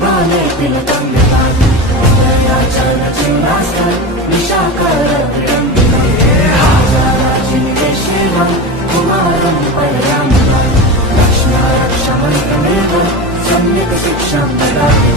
बाले तिलकं ददाति उदयाचल चिन्नास्तं निशाकर विडम्बिने राजाराजिनिवेशेन कुमारं परयामः लक्ष्म्यारक्षमन्तमेव सम्यक् शिक्षां ददाति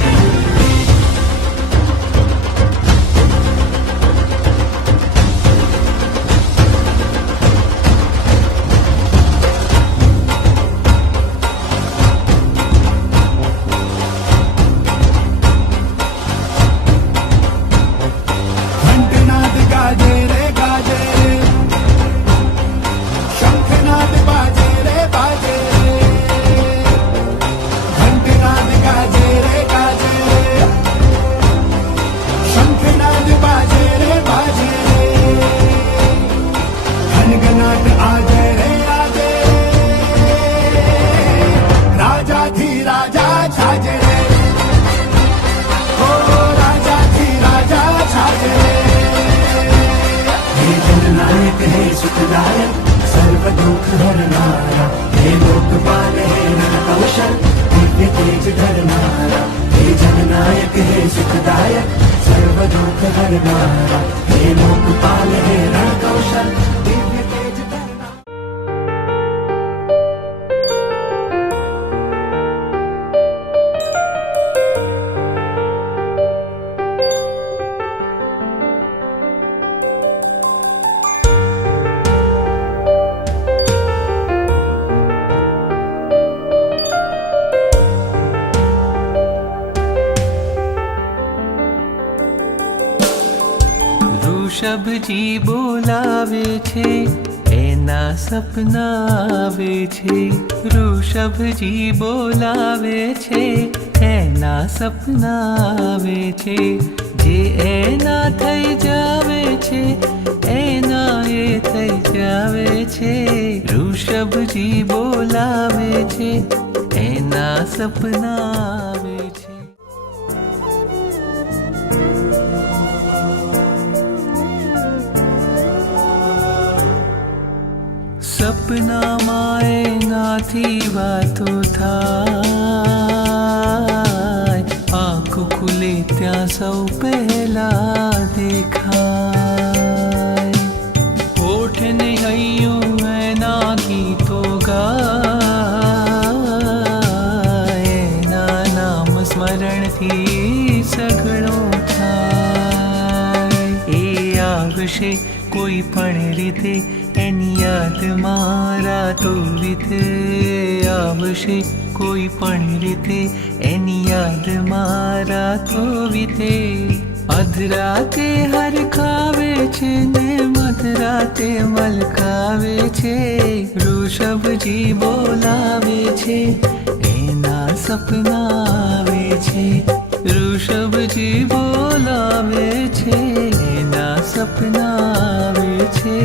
सुखदायक सर्व दुख हरनारा हे लोकपाल हे रणकौशल दिव्य तेज धरनारा हे जननायक हे सुखदायक सर्व दुख हरनारा हे लोकपाल हे रणकौशल दिव्य तेज धरनारा। ऋषभજી બોલાવે છે એના સપના આવે છે ઋષભજી બોલાવે છે એના સપના આવે છે જે એના થઈ જાવે છે એના એ થઈ જાવે છે ઋષભજી બોલાવે છે એના સપના આવે છે। સપનામાં એનાથી વાતો થાય આંખ ખુલે ત્યાં સૌ પહેલા દેખાય હોઠને હૈયું એના ગીતો ગાય એના નામ સ્મરણથી સઘળો થાય એ આવશે કોઈ પણ રીતે એની યાદમાં રાતો વીતે આવશે કોઈ પણ રીતે એની યાદમાં રાતો વીતે અધરાતે હરખાવે છે ને મધરાતે મલકાવે છે ઋષભજી બોલાવે છે એના સપના આવે છે ઋષભજી બોલાવે છે એના સપના આવે છે।